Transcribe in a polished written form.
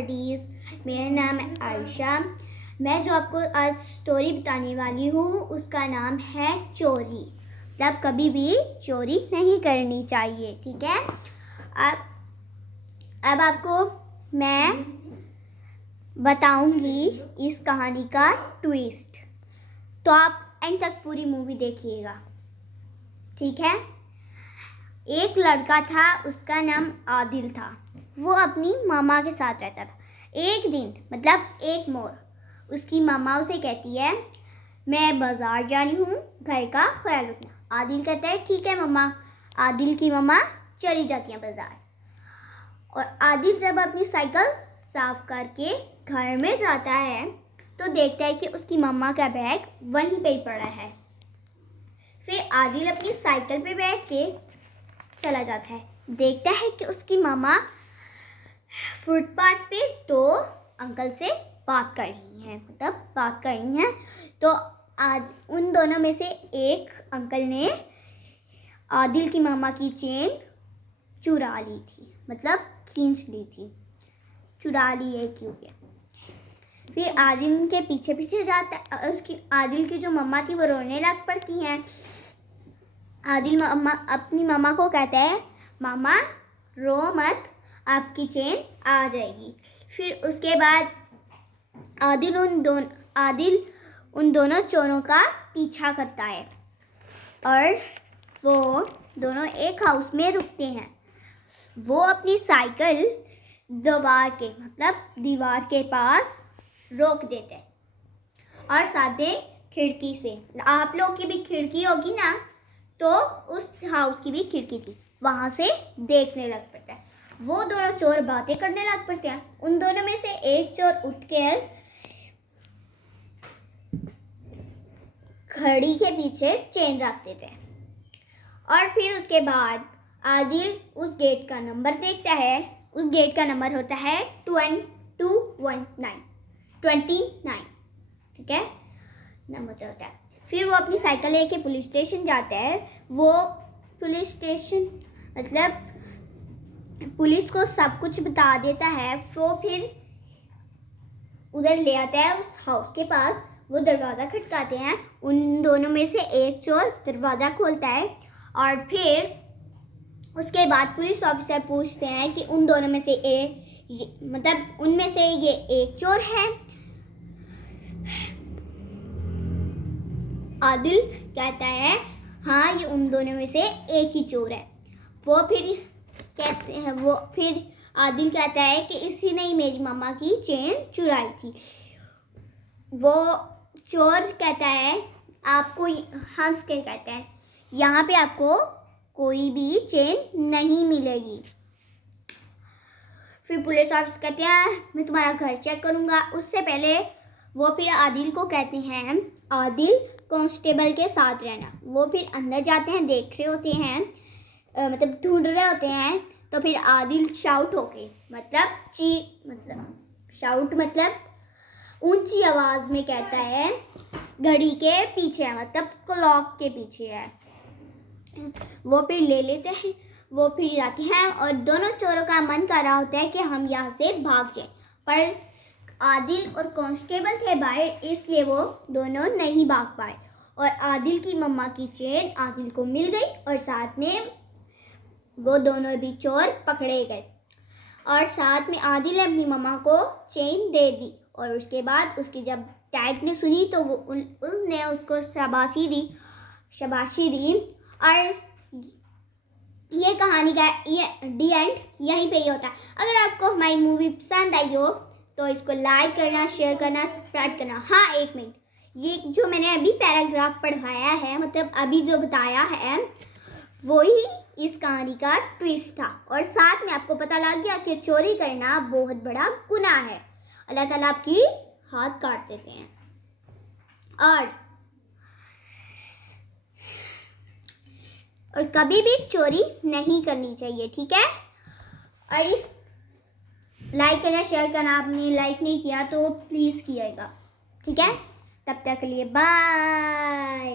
Birdies. मेरा नाम है आयशा। मैं जो आपको आज स्टोरी बताने वाली हूँ उसका नाम है चोरी। मतलब कभी भी चोरी नहीं करनी चाहिए, ठीक है। अब आपको मैं बताऊंगी इस कहानी का ट्विस्ट, तो आप एंड तक पूरी मूवी देखिएगा, ठीक है। एक लड़का था, उसका नाम आदिल था। वो अपनी मामा के साथ रहता था। एक दिन मतलब एक मोर, उसकी मामा उसे कहती है मैं बाजार जानी हूँ, घर का ख्याल रखना। आदिल कहता है ठीक है मम्मा। आदिल की मामा चली जाती है बाजार, और आदिल जब अपनी साइकिल साफ करके घर में जाता है तो देखता है कि उसकी मम्मा का बैग वहीं पे ही पड़ा है। फिर आदिल अपनी साइकिल पे बैठ के चला जाता है, देखता है कि उसकी मामा फुटपाथ पे दो अंकल से बात कर रही हैं, तो उन दोनों में से एक अंकल ने आदिल की मामा की चेन चुरा ली थी, मतलब खींच ली थी। चुरा ली है क्यों गया। फिर आदिल के पीछे पीछे जाता है। आदिल की जो मम्मा थी वो रोने लग पड़ती हैं। आदिल अपनी मामा को कहता है मामा रो मत, आपकी चेन आ जाएगी। फिर उसके बाद आदिल उन दोनों चोरों का पीछा करता है और वो दोनों एक हाउस में रुकते हैं। वो अपनी साइकिल दीवार के पास रोक देते हैं, और साथ में खिड़की से, आप लोग की भी खिड़की होगी ना, तो उस हाउस की भी खिड़की थी, वहां से देखने लग पड़ता है। वो दोनों चोर बातें करने लग पड़ते हैं। उन दोनों में से एक चोर उठकर घड़ी के पीछे चेन रख देते हैं, और फिर उसके बाद आदिल उस गेट का नंबर देखता है। उस गेट का नंबर होता है 29, ठीक है, नंबर होता है। फिर वो अपनी साइकिल लेके पुलिस स्टेशन जाता है। वो पुलिस स्टेशन मतलब पुलिस को सब कुछ बता देता है। वो फिर उधर ले आता है उस हाउस के पास। वो दरवाज़ा खटकाते हैं। उन दोनों में से एक चोर दरवाज़ा खोलता है, और फिर उसके बाद पुलिस ऑफिसर पूछते हैं कि उन दोनों में से उनमें से ये एक चोर है। आदिल कहता है हाँ, ये उन दोनों में से एक ही चोर है। फिर आदिल कहता है कि इसी ने ही मेरी मम्मा की चेन चुराई थी। वो चोर कहता है आपको, हंस के कहता है यहाँ पे आपको कोई भी चेन नहीं मिलेगी। फिर पुलिस ऑफिसर कहते हैं मैं तुम्हारा घर चेक करूँगा। उससे पहले वो फिर आदिल को कहते हैं आदिल कांस्टेबल के साथ रहना। वो फिर अंदर जाते हैं, देख रहे होते हैं, मतलब ढूंढ रहे होते हैं। तो फिर आदिल शाउट होके मतलब ऊंची आवाज में कहता है घड़ी के पीछे है, मतलब क्लॉक के पीछे है। वो फिर ले लेते हैं। वो फिर जाते हैं, और दोनों चोरों का मन कर रहा होता है कि हम यहाँ से भाग जाएं, पर आदिल और कांस्टेबल थे बाहर, इसलिए वो दोनों नहीं भाग पाए। और आदिल की मम्मा की चेन आदिल को मिल गई, और साथ में वो दोनों भी चोर पकड़े गए। और साथ में आदिल ने अपनी मम्मा को चेन दे दी, और उसके बाद उसकी जब डैड ने सुनी तो उसने उसको शाबाशी दी। और ये कहानी का ये डी एंड यहीं पे ही होता है। अगर आपको हमारी मूवी पसंद आई हो तो इसको लाइक करना, शेयर करना, सब्सक्राइब करना। हाँ, एक मिनट, ये जो मैंने अभी पैराग्राफ पढ़ाया है, मतलब अभी जो बताया है, वही इस कहानी का ट्विस्ट था। और साथ में आपको पता लग गया कि चोरी करना बहुत बड़ा गुनाह है। अल्लाह ताला आपकी हाथ काट देते हैं। और कभी भी चोरी नहीं करनी चाहिए, ठीक है। और इस लाइक करना, शेयर करना, आपने लाइक नहीं किया तो प्लीज़ कीजिएगा, ठीक है। तब तक के लिए बाय।